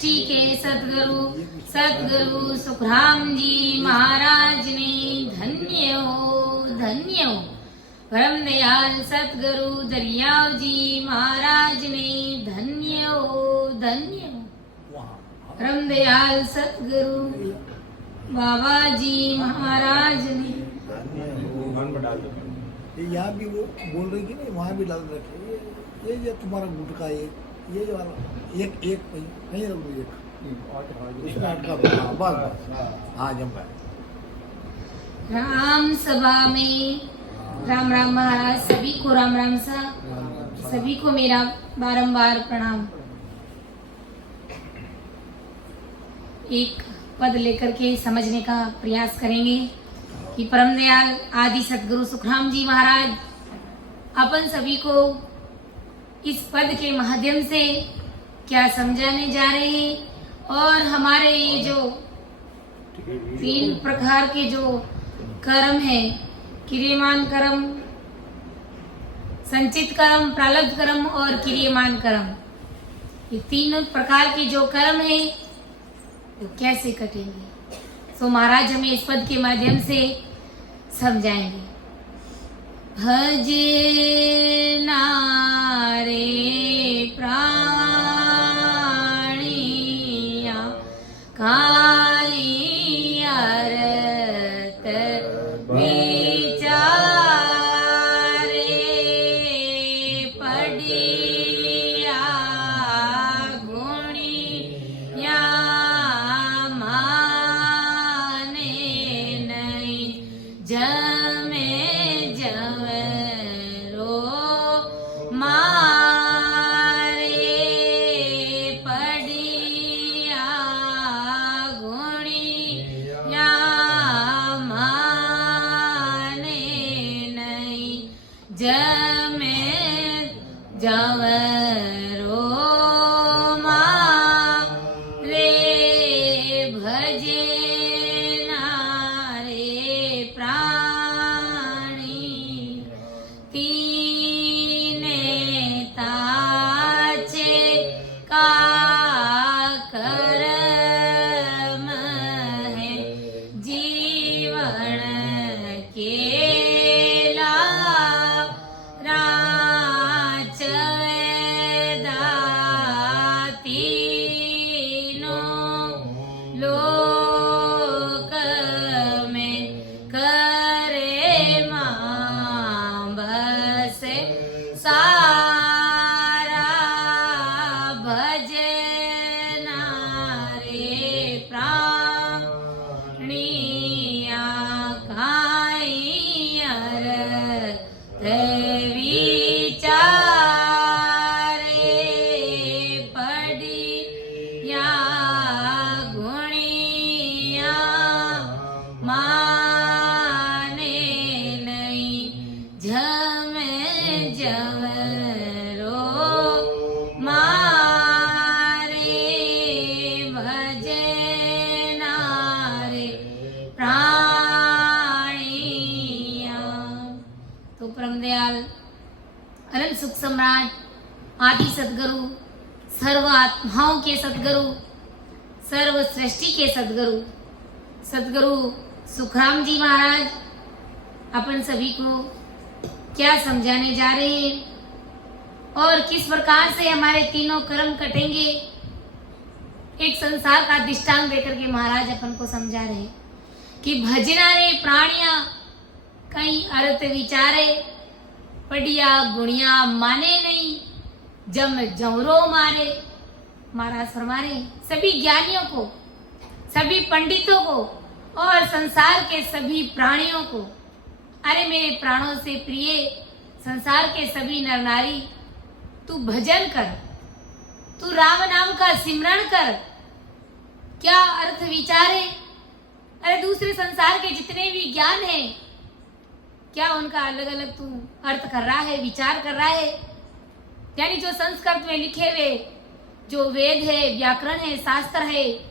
सृष्टि के सतगुरु सतगुरु सुखराम जी महाराज ने धन्य हो परम दयाल सतगुरु दरियाव जी महाराज ने धन्य हो परम दयाल सतगुरु बाबा जी महाराज ने। यहाँ भी वो बोल रही कि नहीं, वहाँ भी डाल रखे ये तुम्हारा गुटका ये जो वाला एक नहीं रख दो एक उसमें अटका बस हाँ जम गया। राम सभा में राम राम महाराज सभी को राम राम सा सभी को मेरा बारंबार प्रणाम। एक पद लेकर के समझने का प्रयास करेंगे कि परम दयाल आदि सतगुरु सुखराम जी महाराज अपन सभी को इस पद के माध्यम से क्या समझाने जा रहे हैं और हमारे ये जो 3 प्रकार के जो कर्म है, क्रियमान कर्म, संचित कर्म, प्रारब्ध कर्म और क्रियमान कर्म, ये 3 प्रकार के जो कर्म है वो कैसे कटेंगे, तो महाराज हमें इस पद के माध्यम से समझाएंगे। भजे नारे प्राणिया काई अरत विचारे पढ़िया गुणिया माने नहीं जमे जवरो मारे पढ़िया गुणिया माने नहीं जमे जवरो मारे भजे नारे प्राणी तीने ताचे का कर्म है जीवन केला तीनों लोक में करे मां बसे सारा भजे नारे प्राणिया खाई अर विचारे पढ़िया गुणिया माने नहीं झमे जवरो मारे भजे नारे प्राणिया। तो परम दयाल अनंत सुख सम्राट आदि सतगुरु सर्व आत्माओं के सतगुरु सर्व सृष्टि के सतगुरु सतगुरु सुखराम जी महाराज अपन सभी को क्या समझाने जा रहे हैं और किस प्रकार से हमारे तीनों कर्म कटेंगे, एक संसार का दृष्टांत देकर के महाराज अपन को समझा रहे हैं कि भजना रे प्राणिया कहीं अर्थ विचारे पढ़िया गुणिया माने नहीं जम जवरो मारे। महाराज फरमा रहे सभी ज्ञानियों को, सभी पंडितों को और संसार के सभी प्राणियों को, अरे मेरे प्राणों से प्रिय संसार के सभी नर नारी, तू भजन कर, तू राम नाम का सिमरण कर। क्या अर्थ विचारे, अरे दूसरे संसार के जितने भी ज्ञान है क्या उनका अलग अलग तू अर्थ कर रहा है, विचार कर रहा है। यानी जो संस्कृत में लिखे हुए जो वेद है, व्याकरण है, शास्त्र है,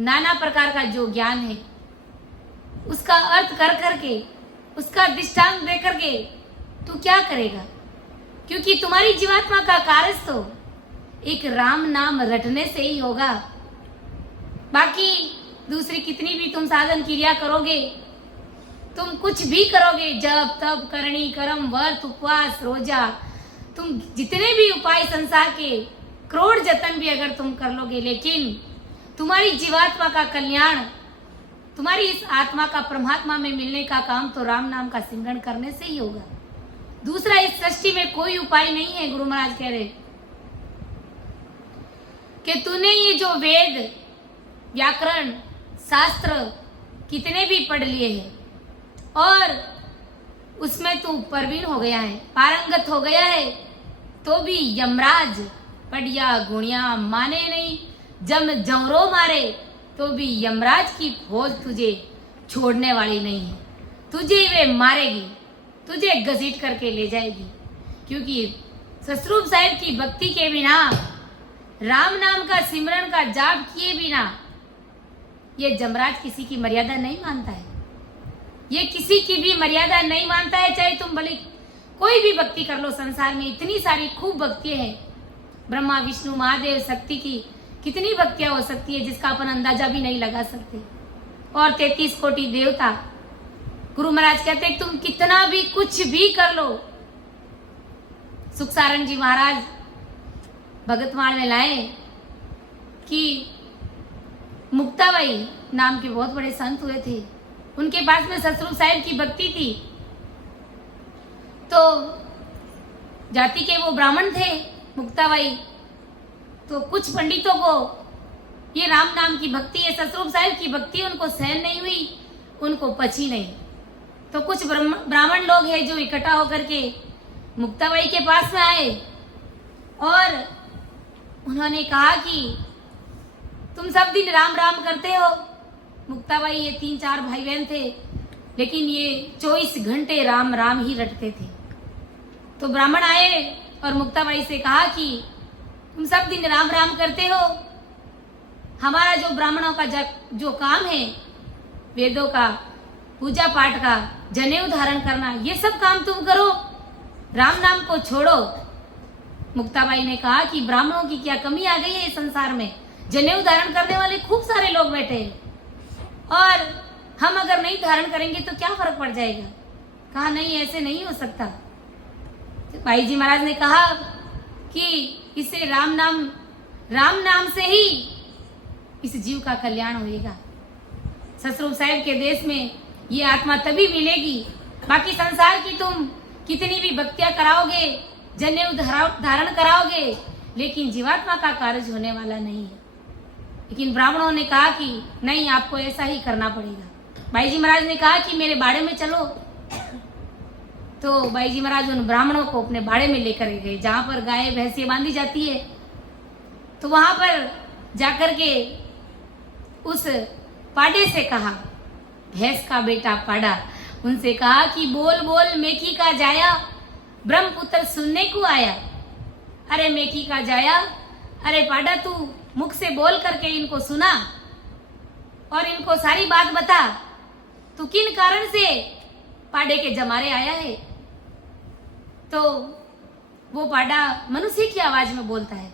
नाना प्रकार का जो ज्ञान है उसका अर्थ कर करके, उसका दृष्टांत दे करके तू क्या करेगा, क्योंकि तुम्हारी जीवात्मा का कार्य तो एक राम नाम रटने से ही होगा। बाकी दूसरी कितनी भी तुम साधन क्रिया करोगे, तुम कुछ भी करोगे, जप तप करनी कर्म व्रत उपवास रोजा, तुम जितने भी उपाय संसार के करोड़ जतन भी अगर तुम कर लोगे, लेकिन तुम्हारी जीवात्मा का कल्याण, तुम्हारी इस आत्मा का परमात्मा में मिलने का काम तो राम नाम का सिमरन करने से ही होगा। दूसरा इस सृष्टि में कोई उपाय नहीं है। गुरु महाराज कह रहे कि तूने ये जो वेद व्याकरण शास्त्र कितने भी पढ़ लिए हैं और उसमें तू प्रवीण हो गया है, पारंगत हो गया है, तो भी यमराज पढ़िया गुणिया माने नहीं, जम जौरो मारे तो भी यमराज की फौज तुझे छोड़ने वाली नहीं है। तुझे वे मारेगी, तुझे घसीट करके ले जाएगी, क्योंकि ससरूप साहिब की भक्ति के बिना, राम नाम का सिमरन का जाप किए बिना ये जमराज किसी की मर्यादा नहीं मानता है। ये किसी की भी मर्यादा नहीं मानता है, चाहे तुम भले कोई भी भक्ति कर लो। संसार में इतनी सारी खूब भक्तियां हैं, ब्रह्मा विष्णु महादेव शक्ति की कितनी भक्तियां हो सकती है जिसका अपन अंदाजा भी नहीं लगा सकते। और 33 कोटि देवता। गुरु महाराज कहते हैं तुम कितना भी कुछ भी कर लो। सुखसारण जी महाराज भगतमाल में लाए कि मुक्ताबाई नाम के बहुत बड़े संत हुए थे, उनके पास में ससरूप साहिब की भक्ति थी, तो जाति के वो ब्राह्मण थे मुक्ताबाई, तो कुछ पंडितों को ये राम नाम की भक्ति है, ससरूप साहिब की भक्ति उनको सहन नहीं हुई, उनको पची नहीं। तो कुछ ब्राह्मण लोग हैं जो इकट्ठा होकर के मुक्ताबाई के पास में आए और उन्होंने कहा कि तुम सब दिन राम राम करते हो। मुक्ताबाई ये 3-4 भाई बहन थे, लेकिन ये 24 घंटे राम राम ही रटते थे। तो ब्राह्मण आए और मुक्ताबाई से कहा कि तुम सब दिन राम राम करते हो, हमारा जो ब्राह्मणों का जो काम है, वेदों का पूजा पाठ का जनेऊ धारण करना, ये सब काम तुम करो, राम नाम को छोड़ो। मुक्ताबाई ने कहा कि ब्राह्मणों की क्या कमी आ गई है इस संसार में, जनेऊ धारण करने वाले खूब सारे लोग बैठे हैं और हम अगर नहीं धारण करेंगे तो क्या फर्क पड़ जाएगा। कहा नहीं, ऐसे नहीं हो सकता। तो भाई जी महाराज ने कहा कि इससे राम नाम से ही इस जीव का कल्याण होएगा। ससरूप साहिब के देश में ये आत्मा तभी मिलेगी। बाकी संसार की तुम कितनी भी भक्तियां कराओगे, जनेऊ धारण कराओगे, लेकिन जीवात्मा का कार्य होने वाला नहीं है। लेकिन ब्राह्मणों ने कहा कि नहीं, आपको ऐसा ही करना पड़ेगा। भाई जी महाराज ने कहा कि मेरे बाड़े में चलो। तो भाई जी महाराज उन ब्राह्मणों को अपने बाड़े में लेकर गए, जहां पर गाय भैंसियां बांधी जाती है। तो वहां पर जाकर के उस पाड़े से कहा, भैंस का बेटा पाड़ा, उनसे कहा कि बोल बोल मेकी का जाया, ब्रह्मपुत्र सुनने को आया। अरे मेकी का जाया, अरे पाड़ा तू मुख से बोल करके इनको सुना और इनको सारी बात बता, तू किन कारण से पाड़े के जमारे आया है। तो वो पाड़ा मनुष्य की आवाज में बोलता है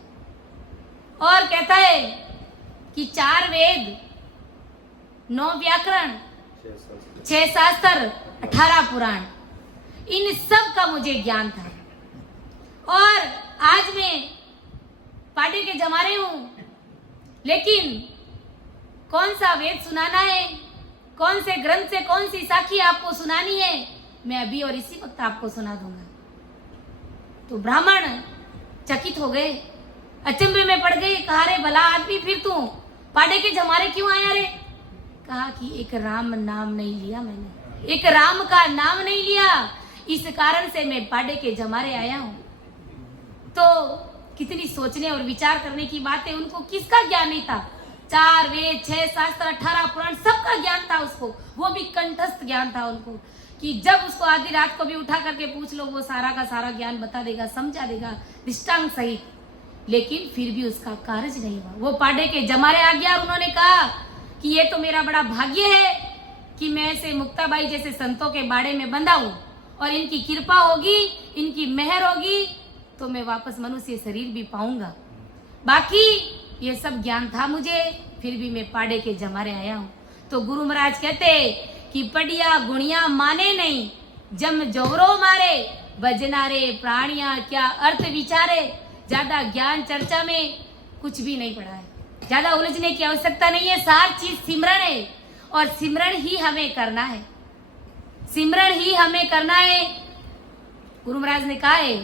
और कहता है कि 4 वेद, 9 व्याकरण, 6 शास्त्र, 18 पुराण, इन सब का मुझे ज्ञान था और आज मैं पाड़े के जमारे हूं, लेकिन कौन सा वेद सुनाना है, कौन से ग्रंथ से कौन सी साखी आपको सुनानी है, मैं अभी और इसी वक्त आपको सुना दूंगा। तो ब्राह्मण चकित हो गए, अचंभे में पड़ गए। कहा रे भला आदमी, फिर तू पाड़े के जमारे क्यों आया रे। कहा कि एक राम नाम नहीं लिया मैंने, एक राम का नाम नहीं लिया, इस कारण से मैं पाड़े के जमारे आया हूं। तो कितनी सोचने और विचार करने की बात है। उनको किसका ज्ञान नहीं था। 4 वेद, 6 शास्त्र, 18 पुराण, सबका ज्ञान था उसको। वो भी कंठस्थ ज्ञान था उनको, कि जब उसको आधी रात को भी उठा करके पूछ लो, वो सारा का सारा ज्ञान बता देगा, समझा देगा दृष्टांत सहित। लेकिन फिर भी उसका कार्य नहीं हुआ। वो पाड़े के जमारे आ गया और उन्होंने कहा कि ये तो मेरा बड़ा भाग्य है कि मैं ऐसे मुक्ताबाई जैसे संतों के बाड़े में बंधा हूं और इनकी कृपा होगी, इनकी मेहर होगी तो मैं वापस मनुष्य शरीर भी पाऊंगा। बाकी ये सब ज्ञान था मुझे, फिर भी मैं पाड़े के जमारे आया हूँ। तो गुरु महाराज कहते कि पढ़िया गुणिया माने नहीं, जम जोरो मारे, बजनारे प्राणिया क्या अर्थ विचारे। ज्यादा ज्ञान चर्चा में कुछ भी नहीं पड़ा है, ज्यादा उलझने की आवश्यकता नहीं है। सार चीज सिमरन है और सिमरन ही हमें करना है, सिमरन ही हमें करना है। गुरु महाराज ने कहा है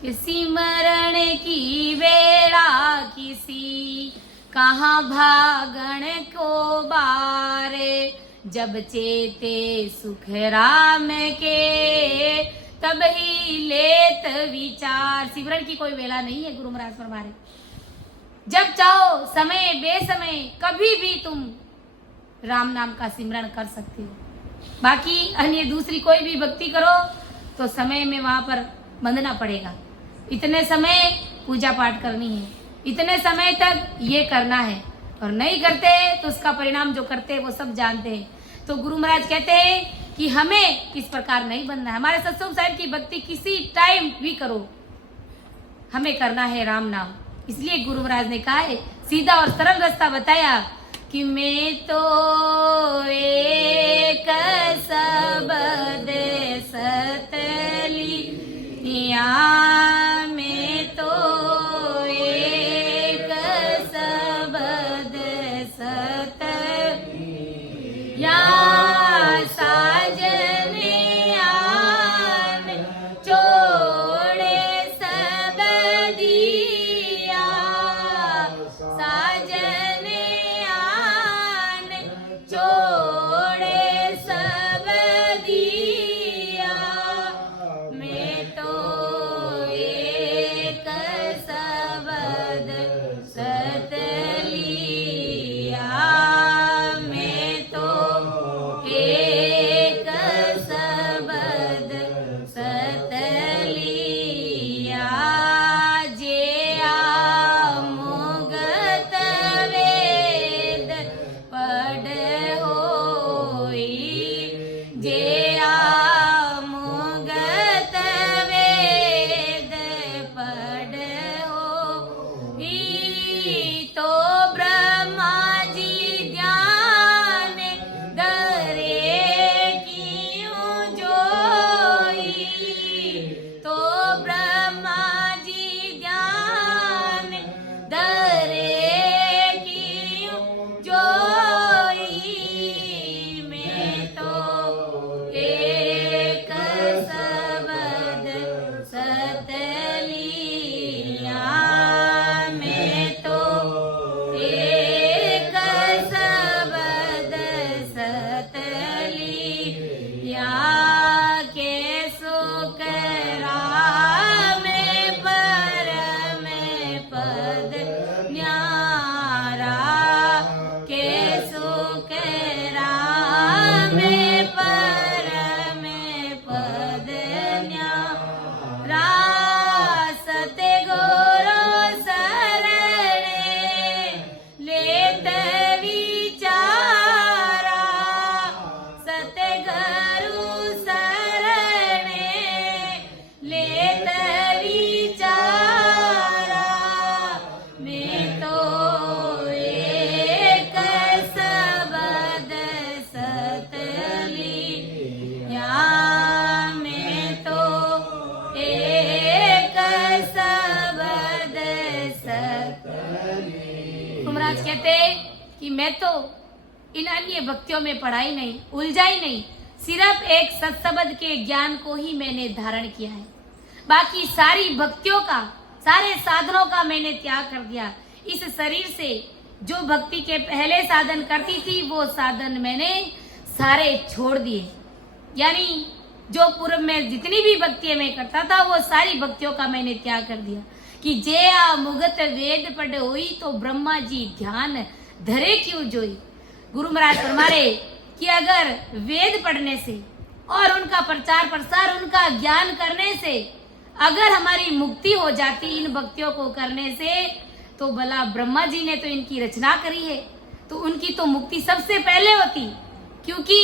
कि सिमरण की वेड़ा किसी कहाँ भागण को बारे, जब चेते सुख राम के तब ही लेत विचार। सिमरन की कोई वेला नहीं है, गुरु महाराज फरमा रहे। जब चाहो समय बेसमय कभी भी तुम राम नाम का सिमरन कर सकते हो। बाकी अन्य दूसरी कोई भी भक्ति करो तो समय में वहां पर बंधना पड़ेगा। इतने समय पूजा पाठ करनी है, इतने समय तक ये करना है, और नहीं करते तो उसका परिणाम जो करते हैं वो सब जानते हैं। तो गुरु महाराज कहते हैं कि हमें इस प्रकार नहीं बनना है। हमारे सत्संग साहिब की भक्ति किसी टाइम भी करो, हमें करना है राम नाम। इसलिए गुरु महाराज ने कहा है, सीधा और सरल रास्ता बताया कि मैं तो एक शब्द सतली मैं तो एक शब्द सतली साजने आन छोड़े सब दिया, साजने आन छोड़े सब दिया, मैं तो एक शब्द सतलिया, मैं तो एक शब्द सतलिया। जे मुगत वेद पढ़ होई, जे मुगत वेद पढ़ होई, तो ब्रह्मा जी ध्यान धरे क्यों जोई, तो ब्रह्मा जी ध्यान धरे क्यों जोई, मैं तो एक शब्द सतलिया, मैं तो एक शब्द सतलिया, के सुख राम परम पद न्यारा, के सुख राम परम पद न्यारा, सतगुरु शरणे लेत विचारा, सतगुरु शरणे लेत विचारा, मैं तो एक शब्द सतलिया, मैं तो एक शब्द सतलिया। महाराज कहते कि मैं तो इन अन्य भक्तियों में पढ़ाई नहीं, उलझाई नहीं, सिर्फ एक सत्शब्द के ज्ञान को ही मैंने धारण किया है। बाकी सारी भक्तियों का, सारे साधनों का मैंने त्याग कर दिया। इस शरीर से जो भक्ति के पहले साधन करती थी वो साधन मैंने सारे छोड़ दिए। यानी जो पूर्व में जितनी भी भक्तियां मैं करता था वो सारी भक्तियों का मैंने त्याग कर दिया। कि जे मुगत वेद पढ़ होई, तो ब्रह्मा जी ध्यान धरे क्यों जोई। गुरु महाराज फरमारे कि अगर वेद पढ़ने से और उनका प्रचार प्रसार, उनका ज्ञान करने से अगर हमारी मुक्ति हो जाती इन भक्तियों को करने से, तो भला ब्रह्मा जी ने तो इनकी रचना करी है, तो उनकी तो मुक्ति सबसे पहले होती, क्योंकि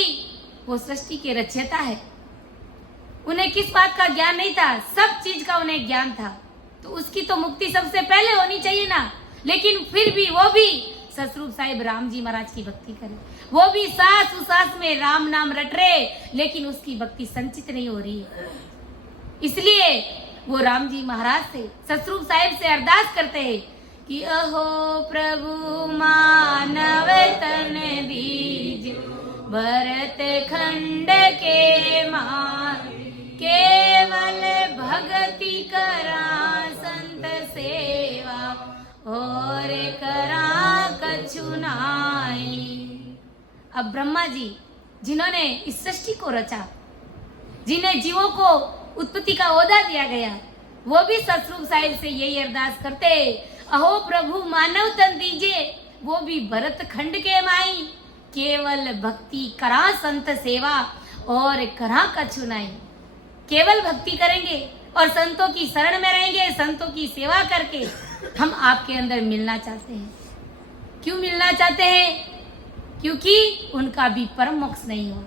वो सृष्टि के रचयिता है। उन्हें किस बात का ज्ञान नहीं था, सब चीज का उन्हें ज्ञान था। तो उसकी तो मुक्ति सबसे पहले होनी चाहिए ना। लेकिन फिर भी वो भी सतरूप साहिब राम जी महाराज की भक्ति करे, वो भी सांस उसास में राम नाम रट रहे, लेकिन उसकी भक्ति संचित नहीं हो रही है। इसलिए वो राम जी महाराज से सतरूप साहिब से अरदास करते हैं कि अहो प्रभु मानव तन दीज भरत खंड के मान, केवल भक्ति करा संत सेवा और करा कछु नाई। अब ब्रह्मा जी जिन्होंने इस सृष्टि को रचा, जिन्हें जीवों को उत्पत्ति का ओहदा दिया गया, वो भी सतरूप साहिब से यही अरदास करते, अहो प्रभु मानव तन दीजिए, वो भी भरत खंड के माई, केवल भक्ति करा संत सेवा और करा कछु नाई। केवल भक्ति करेंगे और संतों की शरण में रहेंगे, संतों की सेवा करके हम आपके अंदर मिलना चाहते हैं। क्यों मिलना चाहते हैं? क्योंकि उनका भी परम मोक्ष नहीं हो,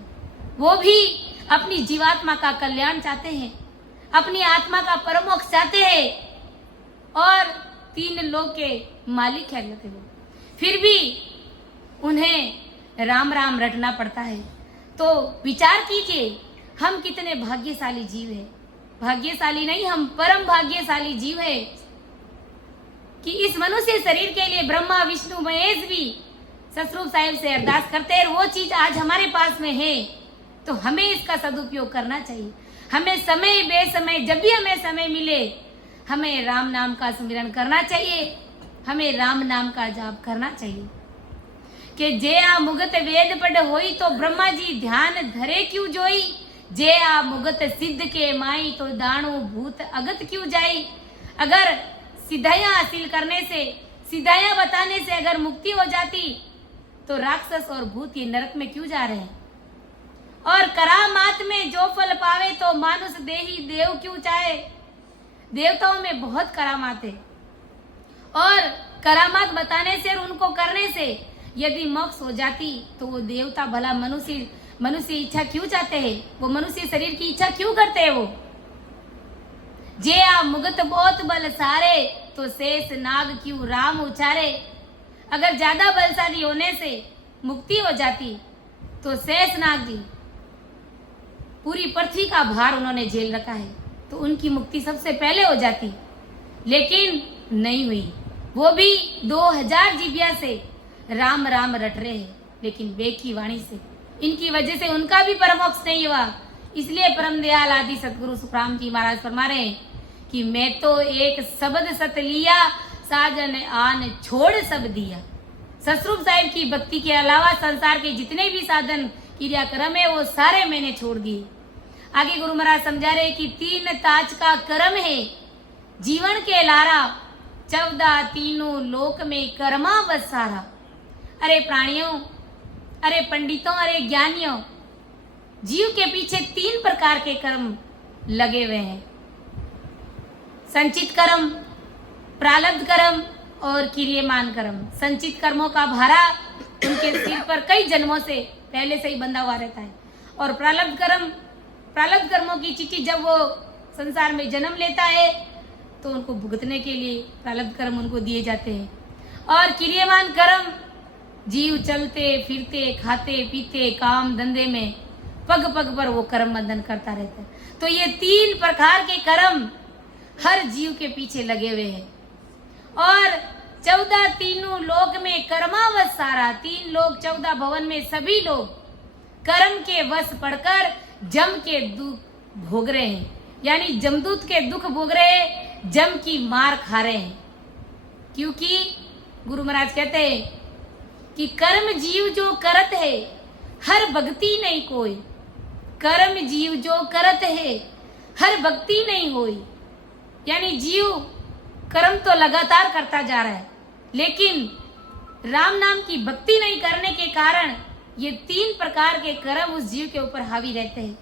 वो भी अपनी जीवात्मा का कल्याण चाहते हैं, अपनी आत्मा का परम मोक्ष चाहते हैं और 3 लोक के मालिक है वो। फिर भी उन्हें राम राम रटना पड़ता है। तो विचार कीजिए हम कितने भाग्यशाली जीव हैं। भाग्यशाली नहीं, हम परम भाग्यशाली जीव है कि इस मनुष्य शरीर के लिए ब्रह्मा विष्णु महेश भी सतरूप साहिब से अरदास करते हैं। वो चीज आज हमारे पास में है तो हमें इसका सदुपयोग करना चाहिए। हमें समय बेसमय जब भी हमें समय मिले हमें राम नाम का स्मरण करना चाहिए, हमें राम नाम का जाप करना चाहिए। कि जे आ मुगत वेद पढ़ होई तो ब्रह्मा जी ध्यान धरे क्यों जोई, जे आ मुगत सिद्ध के माई तो दाणु भूत अगत क्यों जाई। अगर सिद्धाइयां हासिल करने से, सिद्धाइयां बताने से अगर मुक्ति हो जाती तो राक्षस और भूत ये नरक में क्यों जा रहे हैं। और करामात में जो फल पावे तो मानुष देही देव क्यों चाहे। देवताओं में बहुत करामात है और करामात बताने से और उनको करने से यदि मोक्ष हो जाती तो वो देवता भला मनुष्य इच्छा क्यों चाहते हैं, वो मनुष्य शरीर की इच्छा क्यों करते हैं। वो जे आ मुगत बहुत बल सारे तो शेष नाग क्यों राम उचारे। अगर ज्यादा बलशाली होने से मुक्ति हो जाती तो शेष नाग जी पूरी पृथ्वी का भार उन्होंने झेल रखा है तो उनकी मुक्ति सबसे पहले हो जाती, लेकिन नहीं हुई। वो भी 2000 जीविया से राम राम रट रहे हैं, लेकिन वे की वाणी से इनकी वजह से उनका भी परमोक्ष नहीं हुआ। इसलिए परम दयाल आदि सतगुरु सुखराम जी महाराज फरमा रहे हैं कि मैं तो एक शब्द सत लिया, साजन आन छोड़ सब दिया। सतरूप साहिब की भक्ति के अलावा संसार के जितने भी साधन क्रियाक्रम है वो सारे मैंने छोड़ दिए। आगे गुरु महाराज समझा रहे कि 3 ताज का कर्म है जीवन के लारा, 14 तीनों लोक में कर्मा बसारा। अरे प्राणियों, अरे पंडितों, अरे ज्ञानियों, जीव के पीछे 3 प्रकार के कर्म लगे हुए हैं, संचित कर्म, प्रारब्ध कर्म और क्रियमान कर्म। संचित कर्मों का भारा उनके सिर पर कई जन्मों से पहले से ही बंधा हुआ रहता है और प्रारब्ध कर्मों की चिट्ठी जब वो संसार में जन्म लेता है तो उनको भुगतने के लिए प्रारब्ध कर्म उनको दिए जाते हैं। और क्रियमान कर्म, जीव चलते फिरते खाते पीते काम धंधे में पग पग पर वो कर्म बंधन करता रहता है। तो ये 3 प्रकार के कर्म हर जीव के पीछे लगे हुए हैं। और 14 तीनों लोक में कर्मावश सारा, 3 लोक 14 भवन में सभी लोग कर्म के वश पड़कर जम के दुख भोग रहे हैं, यानी जमदूत के दुख भोग रहे हैं, जम की मार खा रहे हैं। क्योंकि गुरु महाराज कहते हैं कि कर्म जीव जो करत है हर भक्ति नहीं कोई, कर्म जीव जो करत है हर भक्ति नहीं होई। यानी जीव कर्म तो लगातार करता जा रहा है लेकिन राम नाम की भक्ति नहीं करने के कारण ये 3 प्रकार के कर्म उस जीव के ऊपर हावी रहते हैं।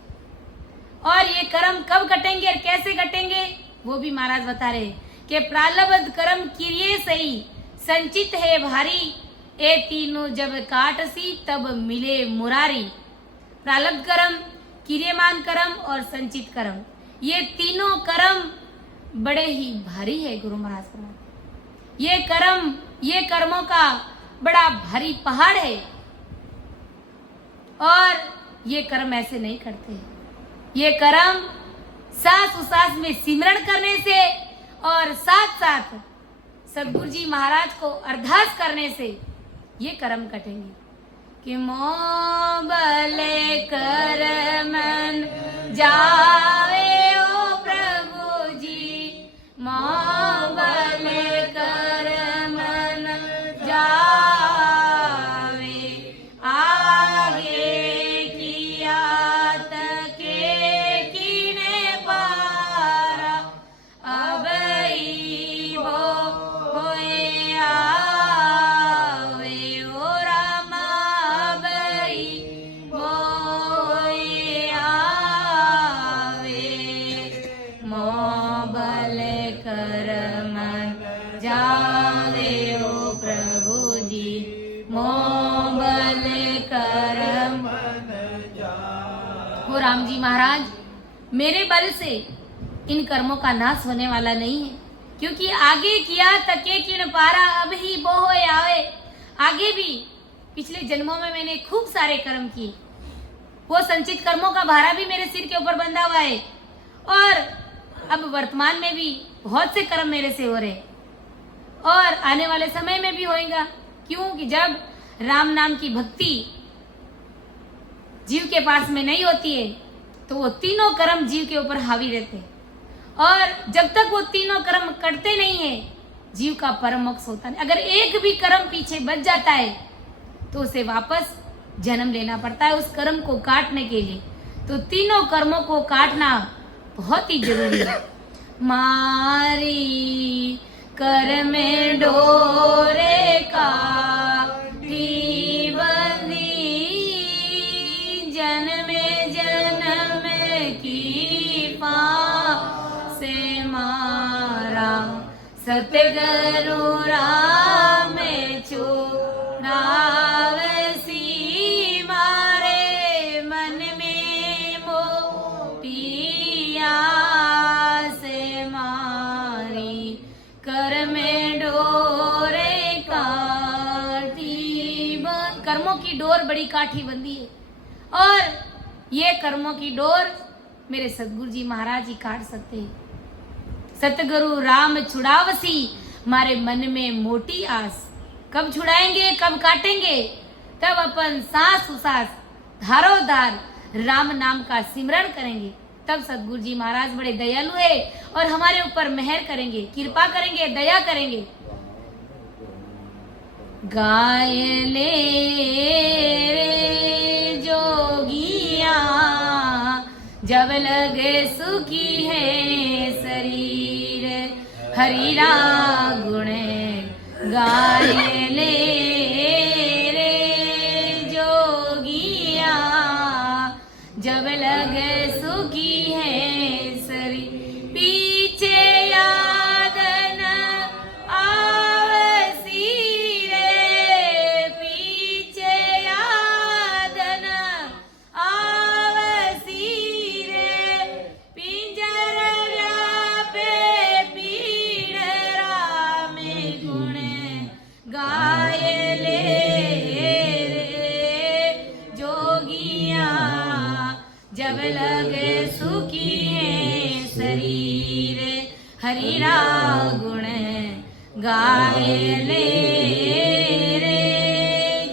और ये कर्म कब कटेंगे और कैसे कटेंगे वो भी महाराज बता रहे कि प्रारब्ध कर्म किरिए सही, संचित है भारी, ए तीनों जब काटसी तब मिले मुरारी। प्रारब्ध कर्म, क्रियमान कर्म और संचित कर्म, ये तीनों कर्म बड़े ही भारी है। गुरु महाराज फरमाते ये कर्मों का बड़ा भारी पहाड़ है और ये कर्म ऐसे नहीं करते। ये कर्म सांस उसास में सिमरण करने से और साथ साथ सदगुरु जी महाराज को अरदास करने से ये कर्म कटेंगे कि मोह बले कर मन जावे ओ प्रभु जी, मोह बले कर मन जावे, आगे किया तके कीने पारा, अब ही वो होए आवे ओ रामा, अब ही वो होए आवे, मोह बले कर मन जावे ओ प्रभु जी, मोह बले कर हो राम जी महाराज, मेरे बल से इन कर्मों का नाश होने वाला नहीं है, क्योंकि आगे किया तके किन पारा, अब ही वो होए आवे। आगे भी पिछले जन्मों में मैंने खूब सारे कर्म किए, वो संचित कर्मों का भारा भी मेरे सिर के ऊपर बंधा हुआ है और अब वर्तमान में भी बहुत से कर्म मेरे से हो रहे और आने वाले समय में भी होएगा। क्यों कि जब राम नाम की भक्ति जीव के पास में नहीं होती है तो वो तीनों कर्म जीव के ऊपर हावी रहते हैं और जब तक वो तीनों कर्म कटते नहीं है जीव का परम मोक्ष होता नहीं। अगर एक भी कर्म पीछे बच जाता है तो उसे वापस जन्म लेना पड़ता है उस कर्म को काटने के लिए। तो तीनों कर्मों को काटना बहुत ही जरूरी है। मारी कर में डोरे का बंदी, जन्म की से मारा, सतगुरु राम छुड़ावसी, मारे मन में मोटिया से मारी, कर में डोरे काटी। कर्मों की डोर बड़ी काठी बंदी है और ये कर्मों की डोर मेरे सतगुरु जी महाराज ही काट सकते हैं। सतगुरु राम छुड़ावसी, मारे मन में मोटी आस। कब छुड़ाएंगे, कब काटेंगे? तब अपन सांस उसास धारो धार राम नाम का सिमरण करेंगे, तब सतगुरु जी महाराज बड़े दयालु है और हमारे ऊपर मेहर करेंगे, कृपा करेंगे, दया करेंगे। गाय ले रे जोगिया, जब लगे सुखी है शरीर, हरिरा गुण गाय ले रे जोगिया, जब लगे सुखी है शरीर, पीछे याद न आवसी रे, पीछे याद न आवसी रे, पिंजर व्यापे पीड़रा में गुण गाय ले रे जोगिया, जब लगे सुखी है शरीर, हरिरा गुण गाय ले रे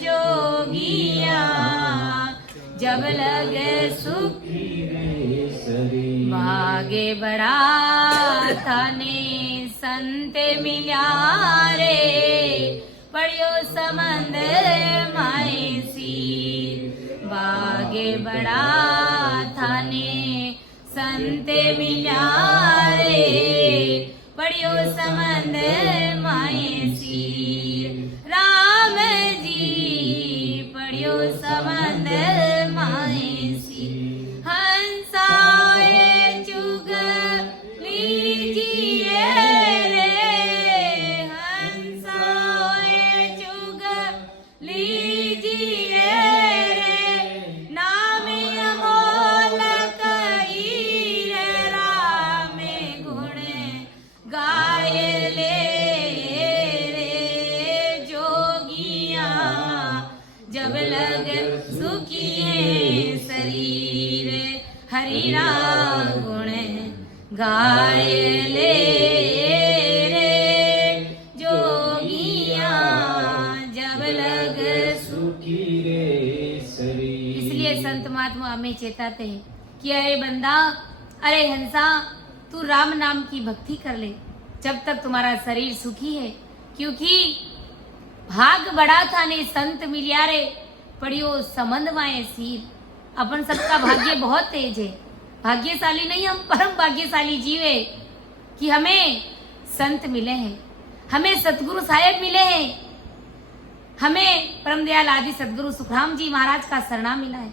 जोगिया, जब लगे सुखी है शरीर। भागे बड़ा थाने संत मिल्या रे, पढ़ियो समंद माए सीर, भागे बड़ा थाने संत मिल्या रे, पढ़ियो समंद माए सीर, राम जी पढ़ियो समंद माए सीर, हंसाए चुग लीजिए रे, हंसाए चुग लीजिए रे, नाम अमोल कई रे, राम गुण जब लग सुखिए शरीर हरि राम गुण गाय ले रे जोगिया जब लग सुखी रे शरीर। इसलिए संत महात्मा हमें चेताते हैं कि अरे बंदा, अरे हंसा, तू राम नाम की भक्ति कर ले जब तक तुम्हारा शरीर सुखी है, क्योंकि भाग बड़ा था ने संत मिलिया रे पढ़ियो संबंध माए सीर। अपन सबका भाग्य बहुत तेज है, भाग्यशाली नहीं, हम परम भाग्यशाली जीव है कि हमें संत मिले हैं, हमें सतगुरु साहेब मिले हैं, हमें परम दयाल आदि सतगुरु सुखराम जी महाराज का शरणा मिला है।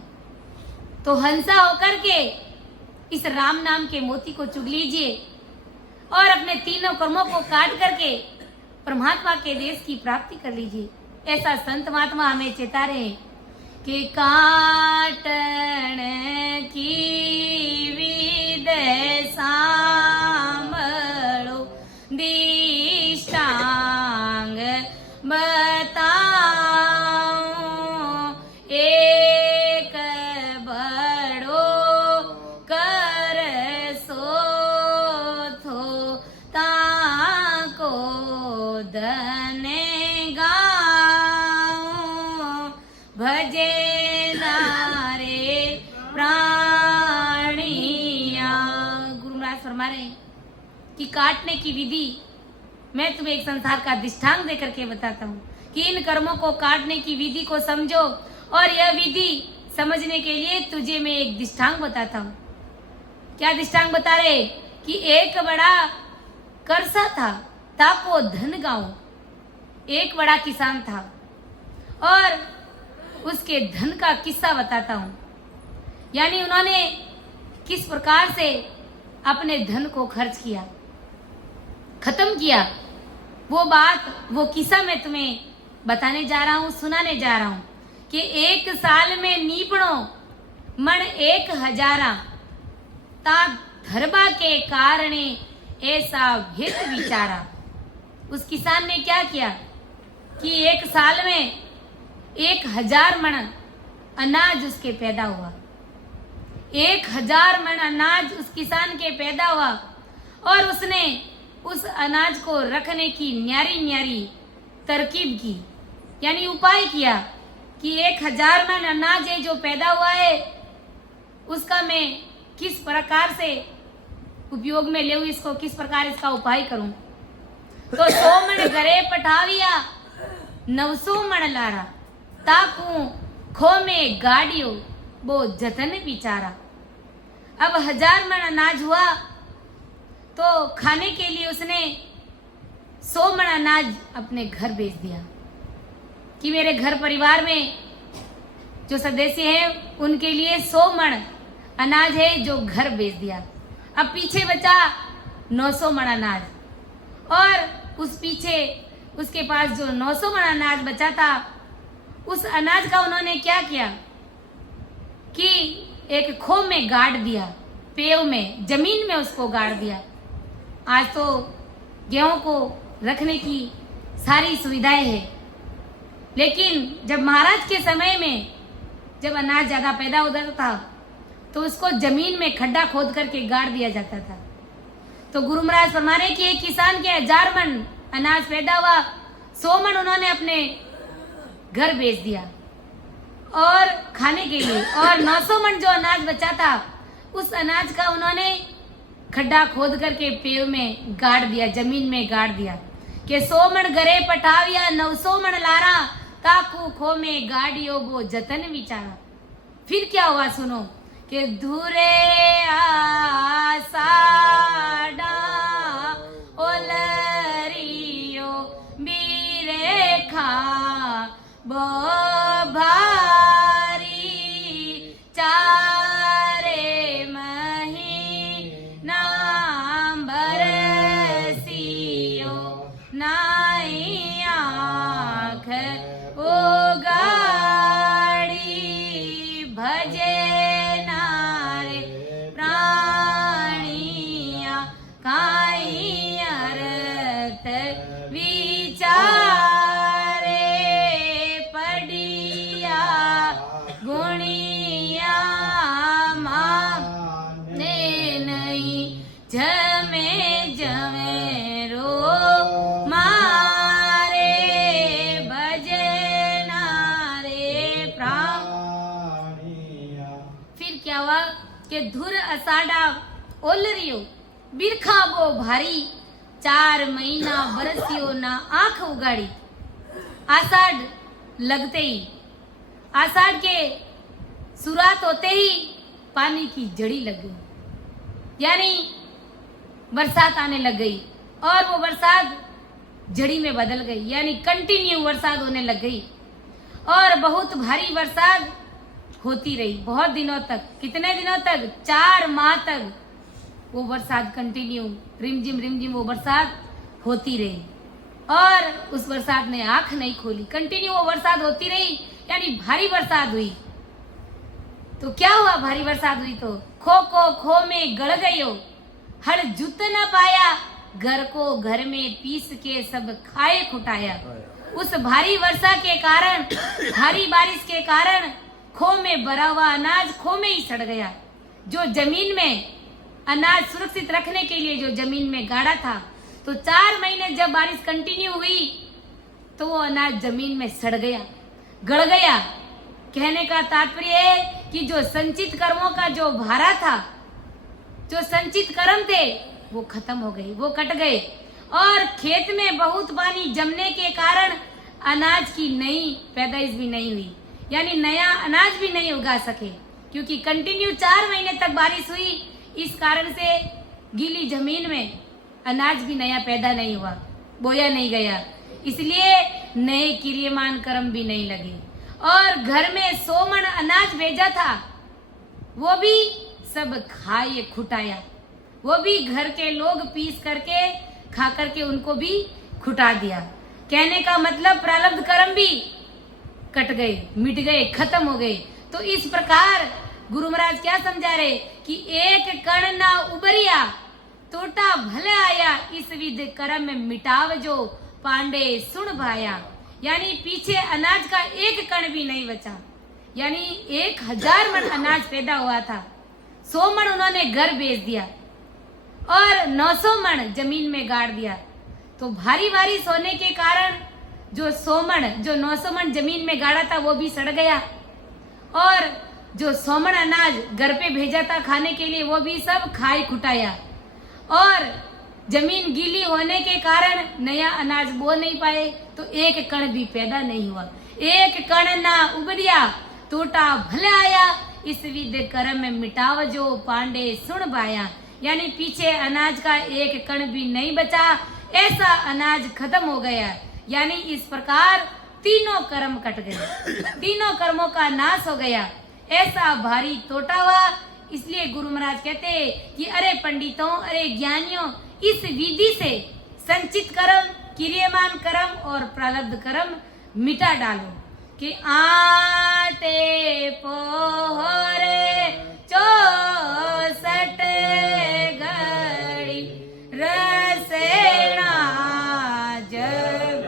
तो हंसा होकर के इस राम नाम के मोती को चुग लीजिए और अपने तीनों कर्मों को काट करके परमात्मा के देश की प्राप्ति कर लीजिए। ऐसा संत महात्मा हमें चेता रहे कि काटन की विद सांभळो दिष्टांग बताऊं एक बड़ो कर सो थो ताको धने गाऊं भजे नारे प्राणिया। गुरु महाराज फरमा रहे हैं कि काटने की विधि मैं तुम्हें एक संसार का दृष्टांत देकर के बताता हूँ कि इन कर्मों को काटने की विधि को समझो, और यह विधि समझने के लिए तुझे मैं एक दृष्टांत बताता हूँ। क्या दृष्टांत बता रहे कि एक बड़ा करसा था ताको धन गाँव। एक बड़ा किसान था और उसके धन का किस्सा बताता हूँ, यानी उन्होंने किस प्रकार से अपने धन को खर्च किया, खत्म किया। वो बात, वो किस्सा मैं तुम्हें बताने जा रहा हूँ, सुनाने जा रहा हूँ कि एक साल में नीपणो मन 1000 ता धरबा के कारणे ऐसा हित विचारा। उस किसान ने क्या किया कि एक साल में 1000 मन अनाज उसके पैदा हुआ। 1000 मन अनाज उस किसान के पैदा हुआ और उसने उस अनाज को रखने की न्यारी न्यारी तरकीब की, यानी उपाय किया कि 1000 मन अनाज है जो पैदा हुआ है उसका मैं किस प्रकार से उपयोग में लेऊं, इसको किस प्रकार इसका उपाय करूं। तो 100 मन घरे पठाविया 900 मन लारा ताकू खो में गाड़ियो वो जतन बिचारा। अब 1000 मन अनाज हुआ तो खाने के लिए उसने 100 मन अनाज अपने घर भेज दिया कि मेरे घर परिवार में जो सदस्य हैं उनके लिए 100 मन अनाज है जो घर भेज दिया। अब पीछे बचा 900 मन अनाज, और उस पीछे उसके पास जो 900 मन अनाज बचा था उस अनाज का उन्होंने क्या किया कि एक खो में गाड़ दिया, पेव में, जमीन में उसको गाड़ दिया। आज तो गेहूं को रखने की सारी सुविधाएं हैं, लेकिन जब महाराज के समय में जब अनाज ज्यादा पैदा होता था तो उसको जमीन में खड्डा खोद करके गाड़ दिया जाता था। तो गुरु महाराज फरमा रहे कि एक किसान के 1000 मन अनाज पैदा हुआ, 100 मन उन्होंने अपने घर भेज दिया और खाने के लिए, और 900 मन जो अनाज बचा था उस अनाज का उन्होंने खड्डा खोद करके पेड़ में गाड़ दिया, जमीन में गाड़ दिया कि 100 मन घरे पठाविया 900 मन लारा ताकू खो में गाड़ियो वो जतन विचारा। फिर क्या हुआ सुनो कि धुरे आसाडा ओलरियो बीरे खा बो भारी चारे महीना बरसियो नाई आँख उगाड़ी भजे नारे प्राणिया काई अर्थ विचारे पढ़ કે ધુર અષાઢા ઓલરિયો બિરખાબો ભારી 4 મહિના બરસિયો ના आंख उगाड़ी। आषाढ़ लगते ही, आषाढ़ के शुरुआत होते ही पानी की जड़ी लग गई, यानी बरसात आने लग गई और वो बरसात जड़ी में बदल गई, यानी कंटिन्यू बरसात होने लग गई और बहुत भारी बरसात होती रही बहुत दिनों तक। कितने दिनों तक? 4 माह तक वो बरसात कंटिन्यू रिमझिम वो बरसात होती रही और उस बरसात ने आंख नहीं खोली। कंटिन्यू वो बरसात होती रही, यानी भारी बरसात हुई। तो क्या हुआ? भारी बरसात हुई तो खो को खो में गड़ गयो, हर जुत न पाया, घर को घर में पीस के सब खाए खुटाया। उस भारी वर्षा के कारण, भारी बारिश के कारण खो में भरा हुआ अनाज खो में ही सड़ गया। जो जमीन में अनाज सुरक्षित रखने के लिए जो जमीन में गाड़ा था, तो 4 महीने जब बारिश कंटिन्यू हुई तो वो अनाज जमीन में सड़ गया, गड़ गया। कहने का तात्पर्य है कि जो संचित कर्मों का जो भारा था, जो संचित कर्म थे, वो खत्म हो गए, वो कट गए और खेत में बहुत पानी जमने के कारण अनाज की नई पैदाइश भी नहीं हुई, यानी नया अनाज भी नहीं उगा सके, क्योंकि कंटिन्यू 4 महीने तक बारिश हुई। इस कारण से गीली जमीन में अनाज भी नया पैदा नहीं हुआ, बोया नहीं गया, इसलिए नए क्रियमान कर्म भी नहीं लगे। और घर में 100 मन अनाज भेजा था, वो भी सब खाए खुटाया, वो भी घर के लोग पीस करके खा करके उनको भी खुटा दिया। कहने का मतलब प्रारब्ध कर्म भी कट गए, मिट गए, खत्म हो गए। तो इस प्रकार गुरु महाराज क्या समझा रहे कि एक कण ना उबरिया, टोटा भले आया, इस विध कर्म में मिटाव जो पांडे सुन भाया। यानी पीछे अनाज का एक कण भी नहीं बचा, यानी 1000 मन अनाज पैदा हुआ था, 100 मन उन्होंने घर बेच दिया और 900 मन जमीन में गाड़ दिया। तो भारी बारिश होने के कारण जो 100 मन, जो 900 मन जमीन में गाड़ा था वो भी सड़ गया और जो 100 मन अनाज घर पे भेजा था खाने के लिए वो भी सब खाए खुटाया और जमीन गीली होने के कारण नया अनाज बो नहीं पाए, तो एक कण भी पैदा नहीं हुआ। एक कण ना उबरिया, टूटा भले आया, इस विध कर्म में मिटाव जो पांडे सुन बाया। यानी पीछे अनाज का एक कण भी नहीं बचा, ऐसा अनाज खत्म हो गया। यानी इस प्रकार तीनों कर्म कट गए, तीनों कर्मों का नाश हो गया, ऐसा भारी टोटा हुआ। इसलिए गुरु महाराज कहते कि अरे पंडितों, अरे ज्ञानियों, इस विधि से संचित कर्म, क्रियमान कर्म और प्रारब्ध कर्म मिटा डालो कि आटे पोहरे 64 घड़ी रसेना जग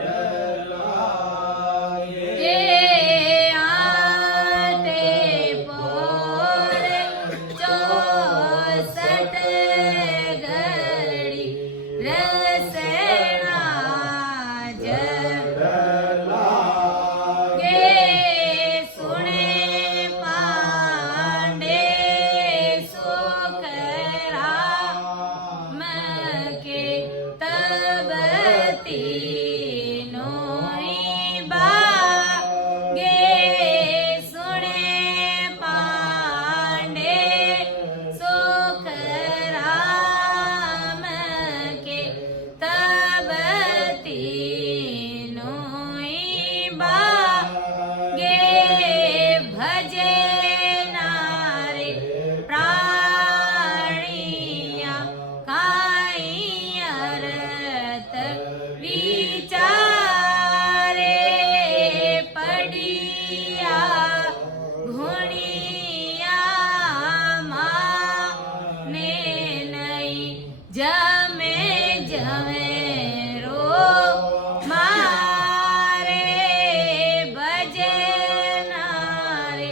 ये आटे पोहरे 64 घड़ी रसेना जग के सुने पांडे सुकरा के तब तीनों बागे सुने पांडे सुकरा के तब तीनों बागे भजे नारे प्राणिया काई अरत विचारे पड़िया घुणिया माने नहीं जमे जमे रो मारे भजे नारे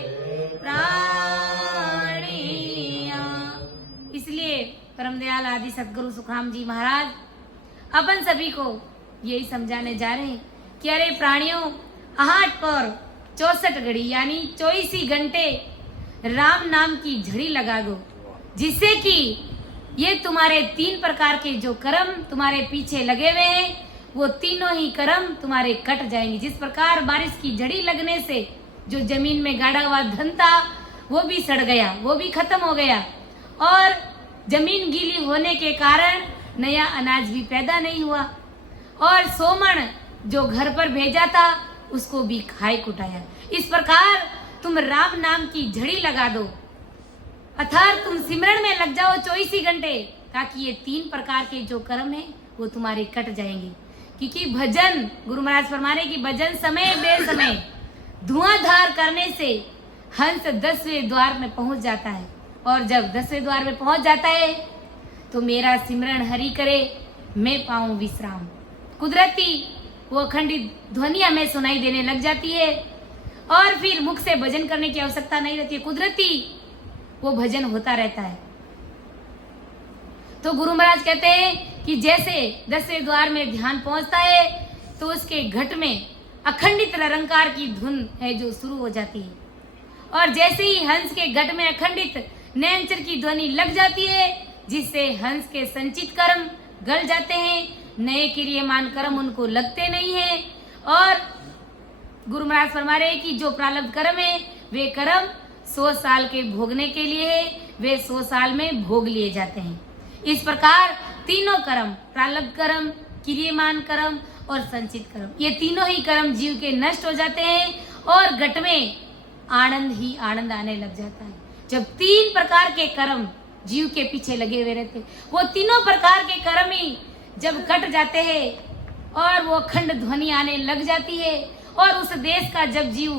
प्राणिया। इसलिए परमदयाल आदि सदगुरु सुखराम जी महाराज अपन सभी को यही समझाने जा रहे हैं कि अरे प्राणियों, 8 पर 64 घड़ी यानी 24 घंटे राम नाम की झड़ी लगा दो जिससे कि ये तुम्हारे 3 प्रकार के जो कर्म तुम्हारे पीछे लगे हुए हैं वो तीनों ही कर्म तुम्हारे कट जाएंगे। जिस प्रकार बारिश की जड़ी लगने से जो जमीन में गाड़ा हुआ धन था वो भी सड़ गया, वो भी खत्म हो गया, और जमीन गीली होने के कारण नया अनाज भी पैदा नहीं हुआ, और सोमन जो घर पर भेजा था उसको भी खाए कुटाया। इस प्रकार तुम राम नाम की झड़ी लगा दो, अर्थात तुम सिमरन में लग जाओ 24 घंटे, ताकि ये 3 प्रकार के जो कर्म है वो तुम्हारे कट जाएंगे। क्योंकि भजन, गुरु महाराज फरमा रहे कि भजन समय बेसमय धुआंधार करने से हंस 10वें द्वार में पहुंच जाता है, और जब 10वें द्वार में पहुंच जाता है तो मेरा सिमरन हरि करे मैं पाऊं विश्राम। कुदरती वो अखंडित ध्वनि हमें सुनाई देने लग जाती है, और फिर मुख से भजन करने की आवश्यकता नहीं रहती है, कुदरती वो भजन होता रहता है। तो गुरु महाराज कहते हैं कि जैसे 10वें द्वार में ध्यान पहुंचता है तो उसके घट में अखंडित निरंकार की धुन है जो शुरू हो जाती है, और जैसे ही हंस के घट में अखंडित नैनचर की ध्वनि लग जाती है जिससे हंस के संचित कर्म गल जाते हैं, नए क्रियमान कर्म उनको लगते नहीं है, और गुरु महाराज फरमा रहे हैं कि जो प्रारब्ध कर्म है वे कर्म 100 साल के भोगने के लिए है, वे 100 साल में भोग लिए जाते हैं। इस प्रकार तीनों कर्म, प्रारब्ध कर्म, क्रियमान कर्म और संचित कर्म, ये तीनों ही कर्म जीव के नष्ट हो जाते हैं, और घट में आनंद ही आनंद आने लग जाता है। जब 3 प्रकार के कर्म जीव के पीछे लगे हुए रहते, वो तीनों प्रकार के कर्म ही जब कट जाते हैं और वो अखंड ध्वनि आने लग जाती है, और उस देश का जब जीव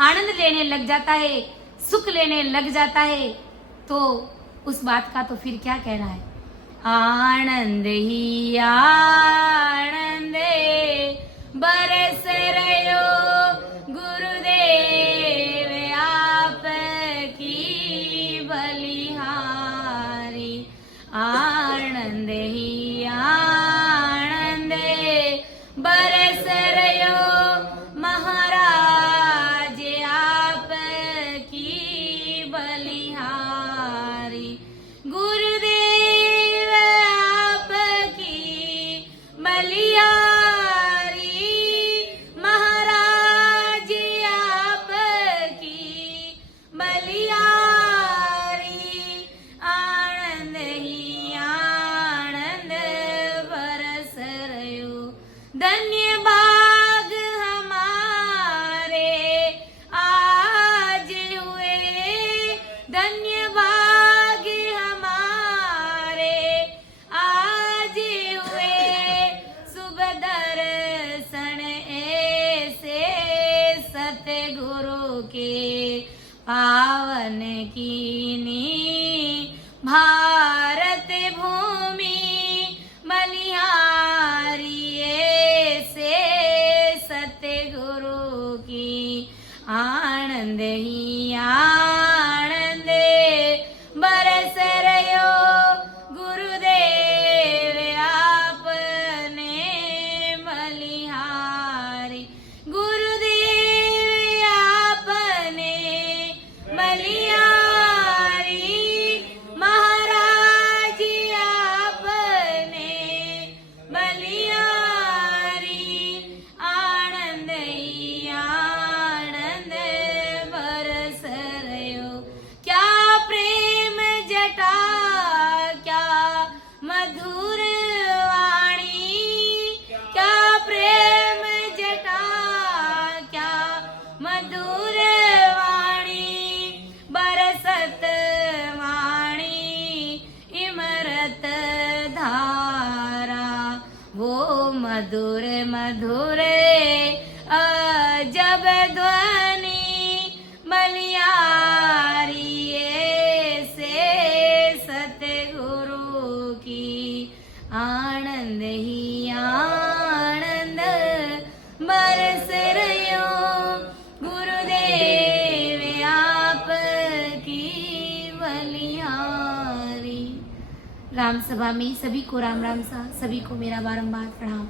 आनंद लेने लग जाता है, सुख लेने लग जाता है, तो उस बात का तो फिर क्या कहना है। आनंद ही आनंद बरस रयो गुरुदेव आप की बलिहारी। आनंद ही आनंद बरस रयो महाराज आप की बलिहारी। गुरुदेव आप की बलिहारी, महाराज आप की बलिहारी। आनंद ही आनंद बरस रयो, धन्य भाग हमारे आज हुए, धन्य भाग हमारे आज हुए, सुबह दर्शन ऐसे सतगुरु के पावन कीनी भारत भूमि बलिहारी ऐसे सतगुरु की। आनंद ही आनंद बरस रयो गुरुदेव आपने बलिहारी। गुरुदेव आपने बलिहारी, महाराज आपने बलिहारी। आनंद ही आनंद बरस रयो, क्या प्रेम जटा क्या मधुर वाणी, क्या प्रेम जटा क्या मधुर वाणी। बरसत वाणी इमरत धारा, वो मधुर मधुर अजब ध्वनि बलिहारी ऐसे सतगुरु की। आनंद ही आनंद बरस रयो गुरुदेव आप की बलिहारी। राम सभा में सभी को राम राम सा, सभी को मेरा बारंबार प्रणाम।